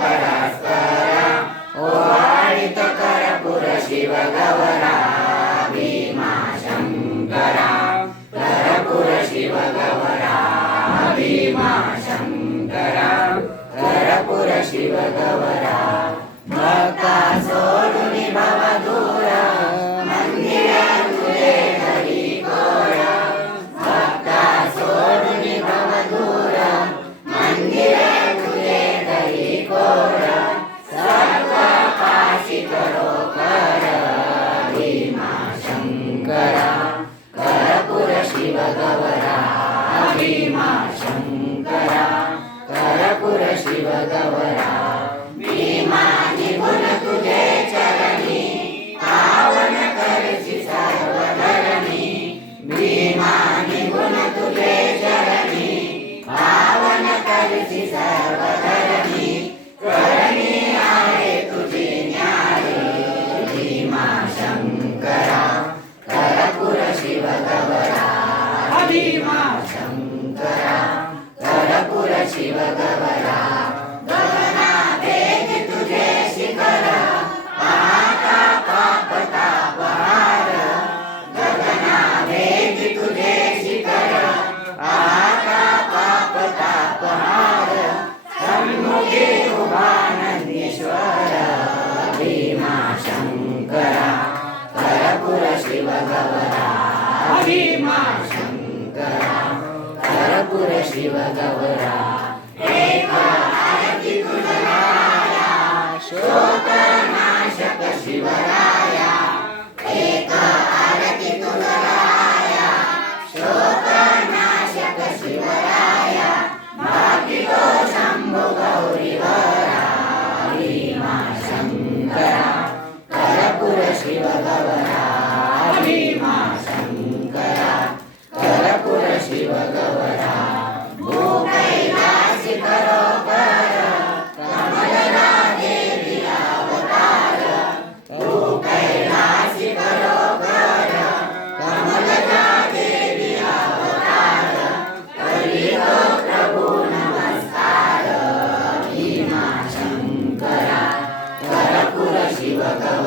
परास्परा ओवाळित कर्पूर शिव गौरा भीमा शंकरा कर्पूर शिव गौरा भीमा शंकरा कर्पूर शिव गौरा भक्ता सोडून भव दूर मंदिर तुझे हरी कोर भक्ता सोडून भव दूर मंदिर तुझे हरी कोर सर्व पाशी करो कर भीमा शंकरा कर्पूर शिव गौरा भीमा शंकरा कर्पूर शिव गौरा भीमा निपुण तुझे चरणी पावन करसी सर्व धरणी भीमा निपुण तुझे चरणी पावन करसी सर्व धरणी करणी आहे तुझी न्यारी भीमा शंकरा कर्पूर शिव गौरा भीमा शंकरा कर्पूर शिव गौरा गगना भेद तुझे शिखर पाहता पाप तापहार गगना भेद तुझे शिखर पाहता पाप तापहार सन्मुखी उभा नंदीश्वर भीमा शंकरा कर्पूर शिव गौरा भीमा शंकरा कर्पूर शिव गौरा एक आरती तुझराया शोकनाशक शिवराया एक आरती तुझराया शोकनाशक शिवराया भाग्यो शंभु गौरीवरा भीमा शंकरा कर्पूर शिव गौरा